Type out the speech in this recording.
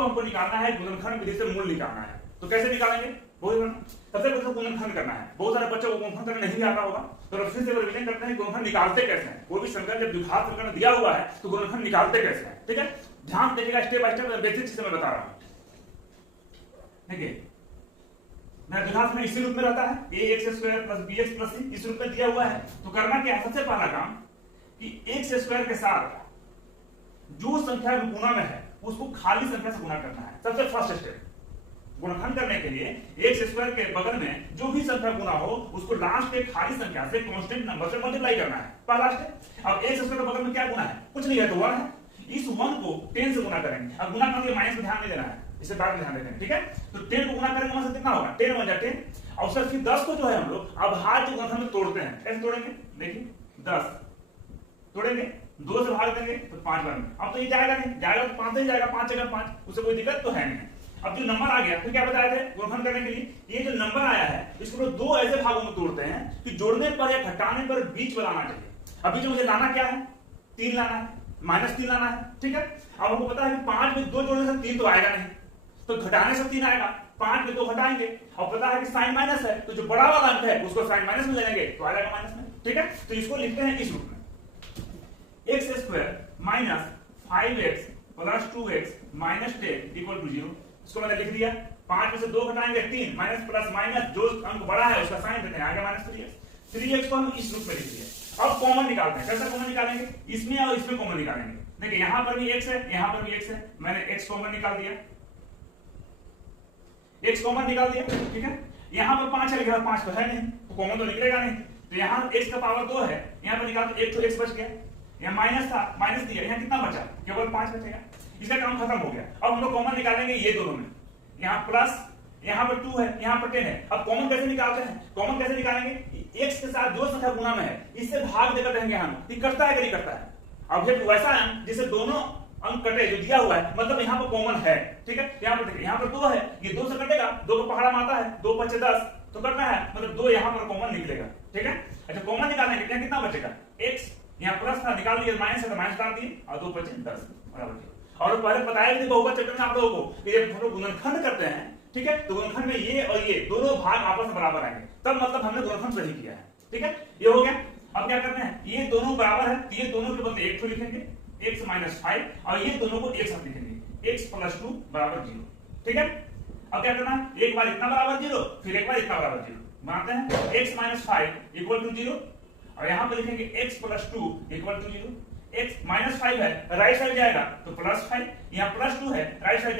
इसको हमको निकालना है, गुणनखंड विधि से मूल निकालना है। तो कैसे निकालेंगे, सबसे पहले तो गुणनखंड करना है। बहुत सारे बच्चों को गुणनखंड करना नहीं आता होगा, तो फिर से रिवीजन करते हैं गुणनखंड निकालते कैसे हैं। कोई भी समीकरण जब द्विघात समीकरण दिया हुआ है तो गुणनखंड निकालते कैसे हैं, ठीक है। ध्यान देखिएगा, स्टेप बाय स्टेप बेसिक चीजें मैं बता रहा हूं। देखिए द्विघात में इसी रूप में रहता है, ax² + bx + c इस रूप में दिया हुआ है। तो करना क्या है, सबसे पहला काम कि x² के साथ जो संख्या गुणा में है उसको खाली संख्या से गुणा करना है। सबसे फर्स्ट स्टेप गुणनखंड करने के लिए x² के बगल में जो भी संख्या गुणा हो उसको लास्ट के खाली संख्या से कांस्टेंट नंबर से मल्टीप्लाई करना है, पहला स्टेप। अब x² के बगल में क्या गुणा है, कुछ नहीं है तो 1 है। इस 1 को 10 से गुणा करेंगे। अब गुणा करके माइनस में ध्यान नहीं देना है, इसे बाद में ध्यान देते हैं, ठीक है। तो 10 को गुणा करेंगे वहां से कितना होगा, 10 × 10 और उसके फिर 10 को जो है हम लोग अब हाथ जो गुणनखंड में तोड़ते हैं, कैसे तोड़ेंगे, देखिए 10 तोड़ेंगे, 2 से भाग देंगे तो 5 बार में। अब तो ये जाएगा नहीं, जाएगा तो 5 ही जाएगा, 5 जगह 5, उससे कोई दिक्कत तो है नहीं। अब जो नंबर आ गया फिर क्या बताए थे गुणनखंड करने के लिए, ये जो नंबर आया है इसको लोग 2 ऐसे भागों में तोड़ते हैं कि जोड़ने पर या घटाने पर बीच में लाना चाहिए। अब बीच में मुझे लाना क्या है, 3 लाना है, -3 लाना है, ठीक है। अब हमको पता है कि 5 में 2 जोड़ने से 3 तो आएगा नहीं, तो घटाने से 3 आएगा, 5 में 2 घटाएंगे। और पता है कि साइन माइनस है, तो जो बड़ा वाला अंक है उसको साइन माइनस में ले लेंगे तो आ जाएगा माइनस में, ठीक है। तो इसको लिखते हैं इस रूप में, x² - 5x + 2x - 10 = 0। इसको मैंने लिख दिया। 5 में से 2 घटाएंगे 3, माइनस प्लस माइनस जो अंक बड़ा है उसका साइन देते हैं, आगे -3x। 3x को हम इस रूप में लिख दिया। अब कॉमन निकालते हैं, कैसे कॉमन निकालेंगे, इसमें और इसमें कॉमन निकालेंगे। देखिए यहां पर भी x है, यहां पर भी x है, मैंने x कॉमन निकाल दिया, x कॉमन निकाल दिया, ठीक है। यहां पर 5 है लिखा, 5 तो है नहीं तो कॉमन तो निकलेगा नहीं। तो यहां x का पावर 2 है, यहां पर निकाल तो 1 तो x बच गया, यहां माइनस था माइनस दिया, यहां कितना बचा, केवल 5 बचेगा। इसका काम खत्म हो गया। अब हम लोग कॉमन निकालेंगे ये दोनों में, यहां प्लस, यहां पर 2 है, यहां पर 10 है। अब कॉमन कैसे निकालते हैं, कॉमन कैसे निकालेंगे, x के साथ जो संख्या गुणा में है इससे भाग देकर रहेंगे हम, ये करता है कि नहीं करता है। अब ये वैसा अंक जिसे दोनों अंक कटे जो दिया हुआ है, मतलब यहां पर कॉमन है, ठीक है। यहां पर देखिए, यहां पर 2 है, ये 2 से कटेगा, 2 का पहाड़ा माता है, 2 × 5 = 10 तो करना है, मतलब 2 यहां पर कॉमन निकलेगा, ठीक है। अच्छा कॉमन निकालने के लिए कितना बचेगा, x यहां प्लस था निकाल दिया, माइनस है तो माइनस डाल दिए और 2 × 5 = 10 बराबर। और पहले बताया भी बहुपद चैप्टर में आप लोगों को कि जब हम लोग गुणनखंड करते हैं, ठीक है, तो गुणनखंड में ये और ये दोनों भाग आपस में बराबर आएंगे, तब मतलब हमने गुणनखंड सही किया है, ठीक है। ये हो गया। अब क्या करना है, ये दोनों बराबर है, ये दोनों के बदले 1 को लिखेंगे, x - 5 और ये दोनों को एक साथ लिखेंगे, x + 2 = 0, ठीक है। अब क्या करना है, एक बार इतना बराबर 0, फिर एक बार इतना बराबर 0 मानते हैं, x - 5 = 0 और यहां पर लिखेंगे x + 2 = 0। x -5 है, राइट साइड जाएगा तो +5, यहां +2 है, राइट साइड